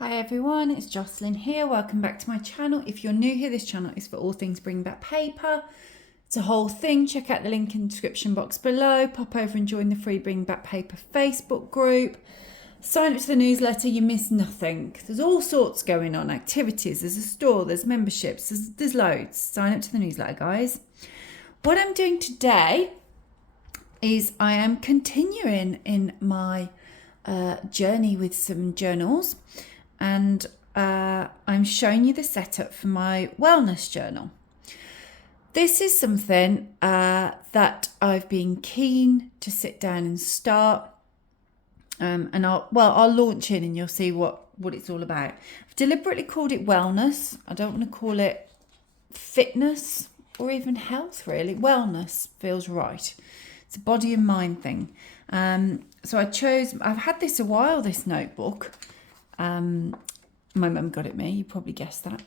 Hi everyone, it's Jocelyn here. Welcome back to my channel. If you're new here, this channel is for all things bring back paper. It's a whole thing. Check out the link in the description box below. Pop over and join the free Bring Back Paper Facebook group. Sign up to the newsletter, you miss nothing. There's all sorts going on, activities, there's a store, there's memberships, there's loads. Sign up to the newsletter, guys. What I'm doing today is I am continuing in my journey with some journals. And I'm showing you the setup for my wellness journal. This is something that I've been keen to sit down and start. And I'll launch in and you'll see what it's all about. I've deliberately called it wellness. I don't want to call it fitness or even health, really. Wellness feels right. It's a body and mind thing. So I've had this a while, this notebook. My mum got it me, you probably guessed that.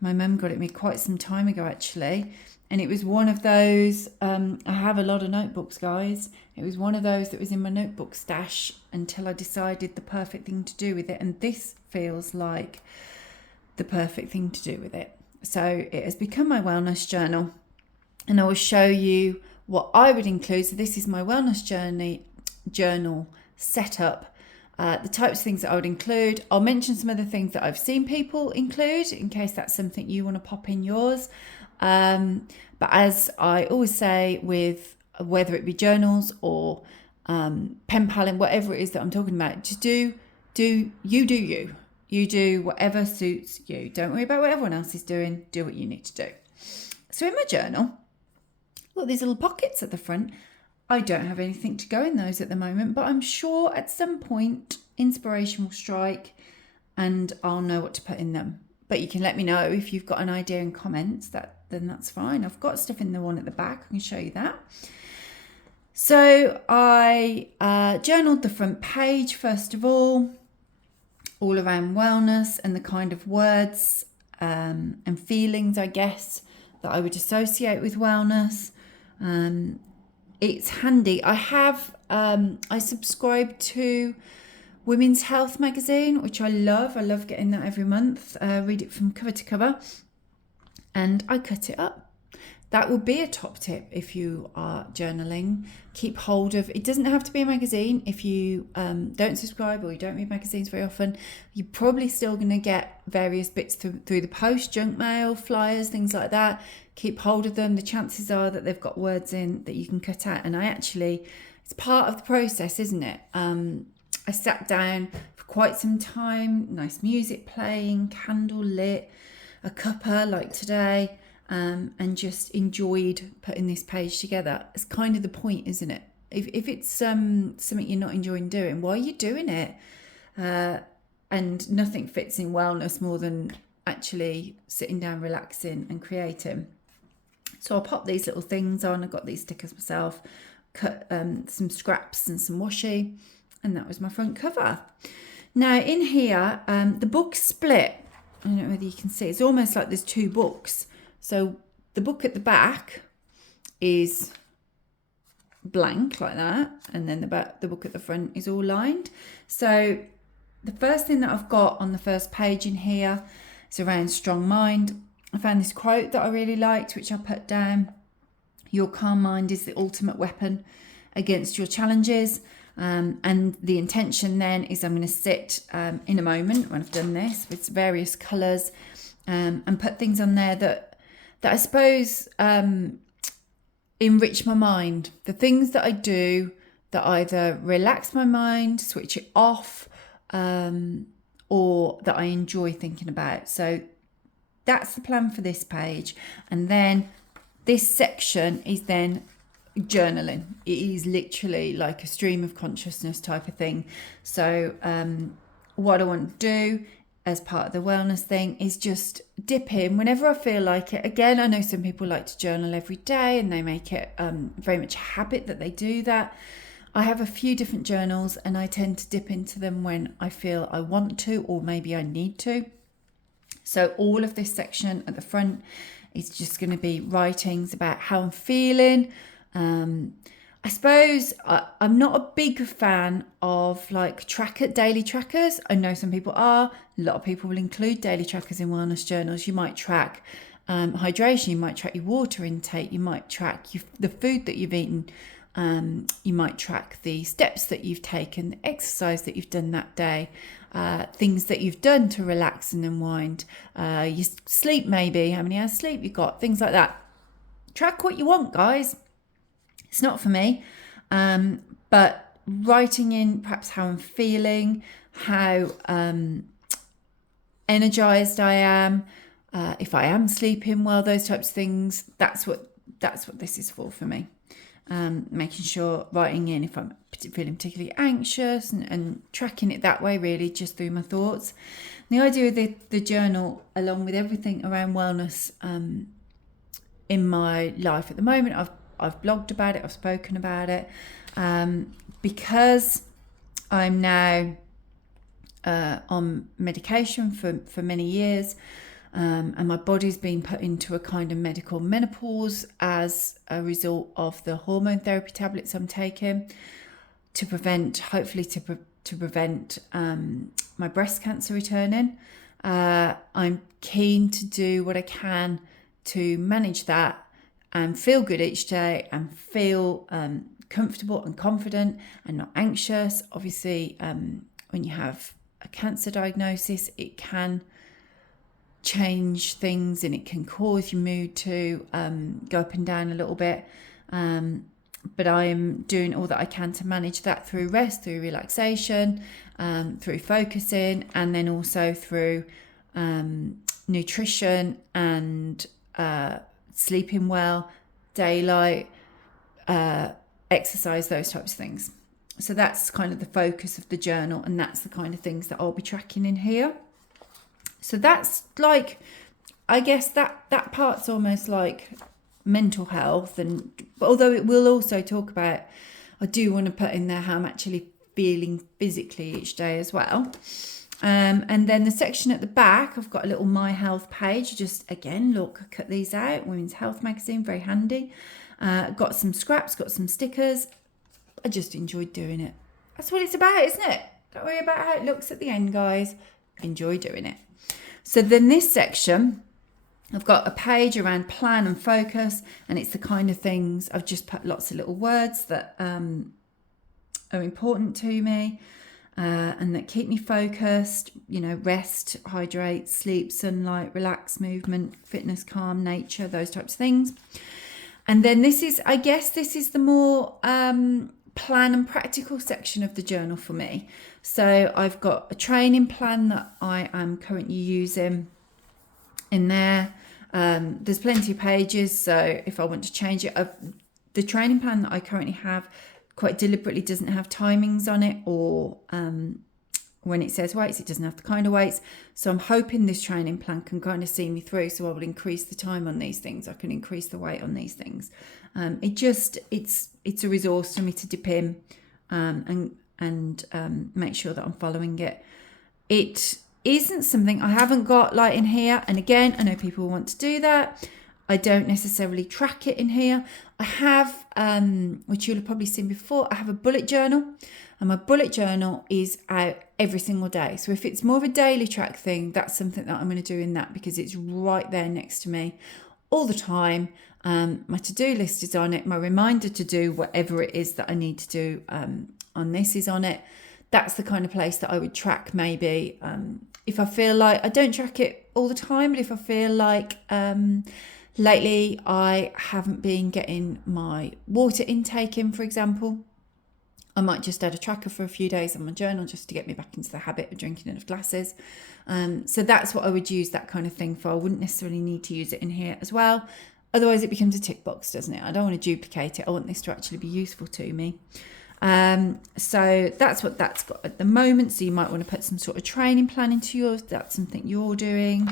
My mum got it me quite some time ago actually, and it was one of those, I have a lot of notebooks, guys. It was one of those that was in my notebook stash until I decided the perfect thing to do with it, and this feels like the perfect thing to do with it. So it has become my wellness journal, and I will show you what I would include. So this is my wellness journal setup. The types of things that I would include. I'll mention some of the things that I've seen people include in case that's something you want to pop in yours. But as I always say, with whether it be journals or pen paling, whatever it is that I'm talking about, just do you. You do whatever suits you. Don't worry about what everyone else is doing. Do what you need to do. So in my journal, I've got these little pockets at the front. I don't have anything to go in those at the moment, but I'm sure at some point inspiration will strike and I'll know what to put in them. But you can let me know if you've got an idea in comments, then that's fine. I've got stuff in the one at the back. I can show you that. So I journaled the front page, first of all around wellness and the kind of words and feelings, I guess, that I would associate with wellness. It's handy. I subscribe to Women's Health magazine, which I love. I love getting that every month. Read it from cover to cover, and I cut it up. That would be a top tip if you are journaling. Keep hold of. It doesn't have to be a magazine. If you don't subscribe or you don't read magazines very often, you're probably still going to get various bits through the post, junk mail, flyers, things like that. Keep hold of them. The chances are that they've got words in that you can cut out. And it's part of the process, isn't it? I sat down for quite some time, nice music playing, candle lit, a cuppa like today, and just enjoyed putting this page together. It's kind of the point, isn't it? If it's something you're not enjoying doing, why are you doing it? And nothing fits in wellness more than actually sitting down, relaxing and creating. So I'll pop these little things on. I've got these stickers myself, cut some scraps and some washi, and that was my front cover. Now in here, the book's split. I don't know whether you can see. It's almost like there's two books. So the book at the back is blank like that, and then the book at the front is all lined. So the first thing that I've got on the first page in here is around strong mind. I found this quote that I really liked, which I put down. Your calm mind is the ultimate weapon against your challenges. And the intention then is I'm going to sit in a moment when I've done this with various colours and put things on there that I suppose enrich my mind. The things that I do that either relax my mind, switch it off, or that I enjoy thinking about. So that's the plan for this page. And then this section is then journaling. It is literally like a stream of consciousness type of thing. So what I want to do as part of the wellness thing is just dip in whenever I feel like it. Again, I know some people like to journal every day and they make it very much a habit that they do that. I have a few different journals and I tend to dip into them when I feel I want to, or maybe I need to. So all of this section at the front is just going to be writings about how I'm feeling. I suppose I'm not a big fan of like daily trackers. I know some people are. A lot of people will include daily trackers in wellness journals. You might track hydration, you might track your water intake, you might track the food that you've eaten, you might track the steps that you've taken, the exercise that you've done that day, things that you've done to relax and unwind, your sleep maybe, how many hours sleep you got, things like that. Track what you want, guys. It's not for me, but writing in perhaps how I'm feeling, how energized I am, if I am sleeping well, those types of things. That's what this is for me. Making sure, writing in if I'm feeling particularly anxious and tracking it that way, really just through my thoughts. And the idea of the journal, along with everything around wellness in my life at the moment, I've blogged about it, I've spoken about it, because I'm now on medication for many years, and my body's been put into a kind of medical menopause as a result of the hormone therapy tablets I'm taking to prevent my breast cancer returning. I'm keen to do what I can to manage that and feel good each day and feel comfortable and confident and not anxious. Obviously, when you have a cancer diagnosis, it can change things and it can cause your mood to go up and down a little bit. But I am doing all that I can to manage that through rest, through relaxation, through focusing, and then also through nutrition and sleeping well, daylight, exercise, those types of things. So that's kind of the focus of the journal, and that's the kind of things that I'll be tracking in here. So that's like, I guess that part's almost like mental health, and although it will also talk about, I do want to put in there how I'm actually feeling physically each day as well. And then the section at the back, I've got a little My Health page. Just again, look, I cut these out. Women's Health magazine, very handy. Got some scraps, got some stickers. I just enjoyed doing it. That's what it's about, isn't it? Don't worry about how it looks at the end, guys. Enjoy doing it. So then this section, I've got a page around plan and focus, and it's the kind of things I've just put lots of little words that are important to me. And that keep me focused, rest, hydrate, sleep, sunlight, relax, movement, fitness, calm, nature, those types of things. And then this is the more plan and practical section of the journal for me. So I've got a training plan that I am currently using in there. There's plenty of pages, so if I want to change it, the training plan that I currently have quite deliberately doesn't have timings on it, or when it says weights, it doesn't have the kind of weights. So I'm hoping this training plan can kind of see me through, so I will increase the time on these things. I can increase the weight on these things. It's a resource for me to dip in and make sure that I'm following it. It isn't something I haven't got like in here. And again, I know people want to do that. I don't necessarily track it in here. I have, which you'll have probably seen before, I have a bullet journal, and my bullet journal is out every single day. So if it's more of a daily track thing, that's something that I'm going to do in that, because it's right there next to me all the time. My to-do list is on it. My reminder to do whatever it is that I need to do on this is on it. That's the kind of place that I would track maybe. If I feel like, I don't track it all the time, but if I feel like lately I haven't been getting my water intake in, for example, I might just add a tracker for a few days on my journal just to get me back into the habit of drinking enough glasses. So that's what I would use that kind of thing for. I wouldn't necessarily need to use it in here as well. Otherwise it becomes a tick box, doesn't it? I don't want to duplicate it. I want this to actually be useful to me. So that's what that's got at the moment. So you might want to put some sort of training plan into yours. That's something you're doing.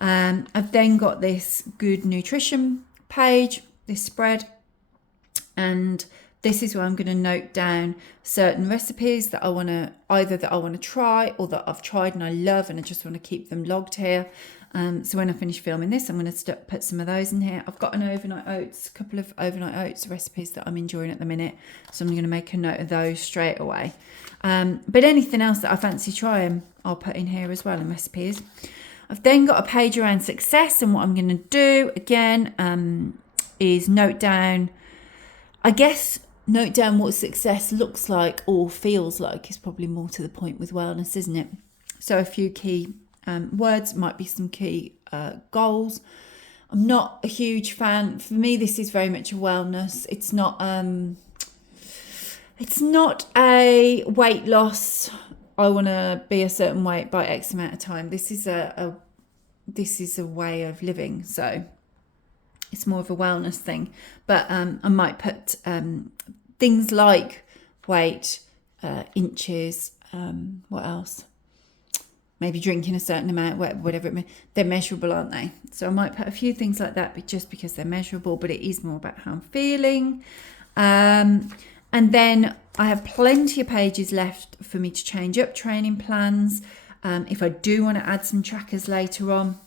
I've then got this good nutrition page, this spread, and This is where I'm going to note down certain recipes that I want to try, or that I've tried and I love, and I just want to keep them logged here. So when I finish filming this, I'm going to put some of those in here. I've got a couple of overnight oats recipes that I'm enjoying at the minute, so I'm going to make a note of those straight away. But anything else that I fancy trying, I'll put in here as well in recipes. I've then got a page around success, and what I'm going to do again is note down what success looks like or feels like, is probably more to the point with wellness, isn't it? So a few key words, might be some key goals. I'm not a huge fan. For me, this is very much a wellness. It's not a weight loss. I want to be a certain weight by X amount of time. This is a way of living. So it's more of a wellness thing. But I might put things like weight, inches, what else? Maybe drinking a certain amount, whatever it may. They're measurable, aren't they? So I might put a few things like that, but just because they're measurable, but it is more about how I'm feeling. And then I have plenty of pages left for me to change up training plans. If I do want to add some trackers later on,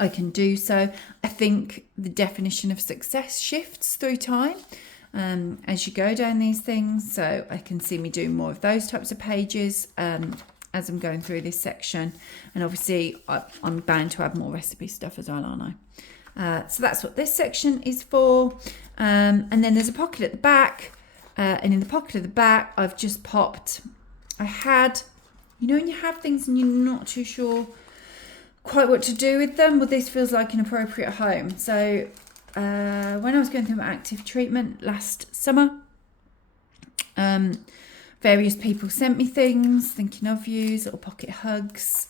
I can do so. I think the definition of success shifts through time as you go down these things. So I can see me doing more of those types of pages as I'm going through this section. And obviously I'm bound to add more recipe stuff as well, aren't I? So that's what this section is for. And then there's a pocket at the back. And in the pocket at the back, I've just popped, when you have things and you're not too sure quite what to do with them, well, this feels like an appropriate home. So when I was going through my active treatment last summer, various people sent me things, thinking of you, little pocket hugs,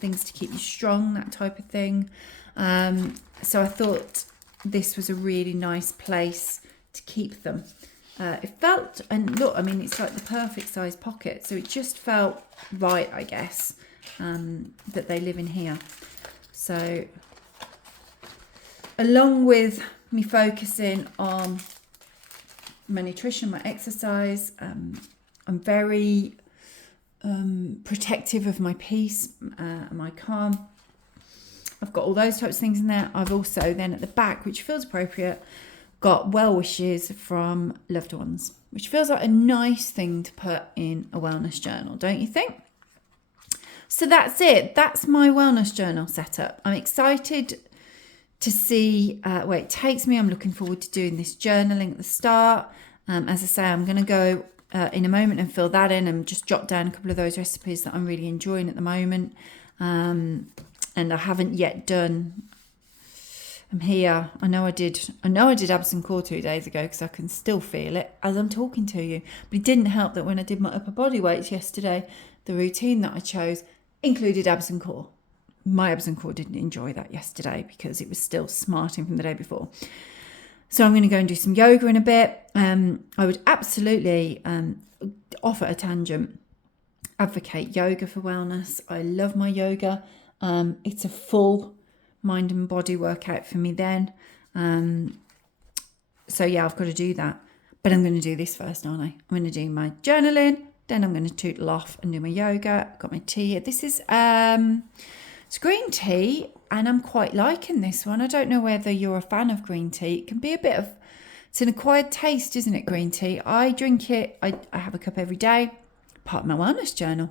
things to keep you strong, that type of thing. So I thought this was a really nice place to keep them. It felt, and look, I mean, it's like the perfect size pocket. So it just felt right, I guess, that they live in here. So along with me focusing on my nutrition, my exercise, I'm very protective of my peace, my calm. I've got all those types of things in there. I've also then at the back, which feels appropriate, got well wishes from loved ones, which feels like a nice thing to put in a wellness journal, don't you think? So that's it. That's my wellness journal setup. I'm excited to see where it takes me. I'm looking forward to doing this journaling at the start. As I say, I'm going to go in a moment and fill that in and just jot down a couple of those recipes that I'm really enjoying at the moment. And I haven't yet done. I'm here. I know I did abs and core 2 days ago because I can still feel it as I'm talking to you. But it didn't help that when I did my upper body weights yesterday, the routine that I chose included abs and core. My abs and core didn't enjoy that yesterday because it was still smarting from the day before. So I'm going to go and do some yoga in a bit. I would absolutely offer a tangent, advocate yoga for wellness. I love my yoga. It's a full mind and body workout for me then. So yeah, I've got to do that. But I'm going to do this first, aren't I? I'm going to do my journaling, then I'm going to tootle off and do my yoga. I've got my tea here. This is it's green tea, and I'm quite liking this one. I don't know whether you're a fan of green tea. It can be it's an acquired taste, isn't it, green tea? I drink it, I have a cup every day, part of my wellness journal.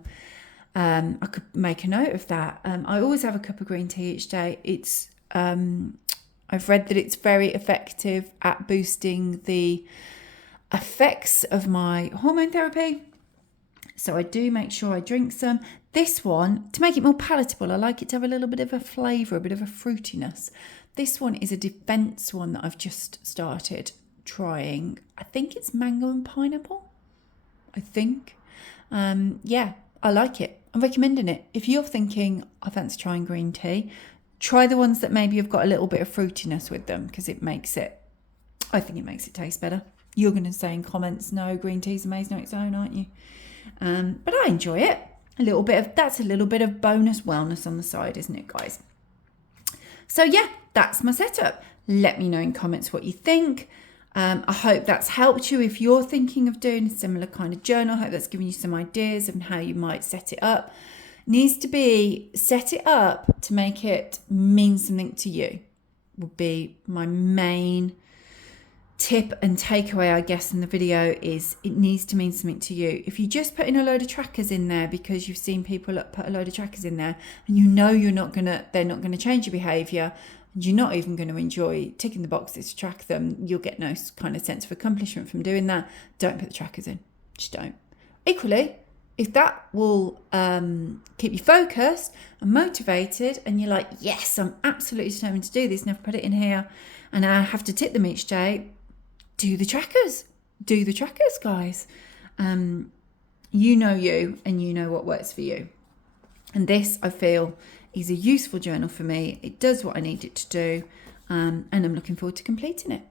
I could make a note of that. I always have a cup of green tea each day. It's I've read that it's very effective at boosting the effects of my hormone therapy. So I do make sure I drink some. This one, to make it more palatable, I like it to have a little bit of a flavour, a bit of a fruitiness. This one is a defence one that I've just started trying. I think it's mango and pineapple. I think. Yeah, I like it. I'm recommending it. If you're thinking, I fancy trying green tea, try the ones that maybe have got a little bit of fruitiness with them, because I think it makes it taste better. You're going to say in comments, no, green tea's amazing on its own, aren't you? But I enjoy it. That's a little bit of bonus wellness on the side, isn't it, guys? So yeah, that's my setup. Let me know in comments what you think. I hope that's helped you if you're thinking of doing a similar kind of journal. I hope that's given you some ideas of how you might set it up. Needs to be set it up to make it mean something to you, would be my main tip and takeaway, I guess, in the video. Is it needs to mean something to you. If you just put in a load of trackers in there because you've seen people put a load of trackers in there and you know they're not gonna change your behavior, and you're not even going to enjoy ticking the boxes to track them, you'll get no kind of sense of accomplishment from doing that. Don't put the trackers in. Just don't. Equally, if that will keep you focused and motivated, and you're like, yes, I'm absolutely determined to do this, and I've put it in here, and I have to tick them each day, do the trackers. Do the trackers, guys. You know you, and you know what works for you. And this, I feel, is a useful journal for me. It does what I need it to do, and I'm looking forward to completing it.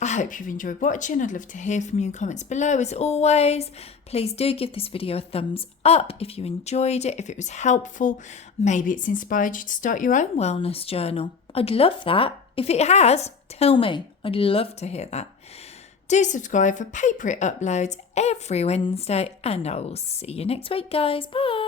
I hope you've enjoyed watching. I'd love to hear from you in comments below. As always, please do give this video a thumbs up if you enjoyed it, if it was helpful. Maybe it's inspired you to start your own wellness journal. I'd love that. If it has, tell me. I'd love to hear that. Do subscribe for paper it uploads every Wednesday, and I will see you next week, guys. Bye.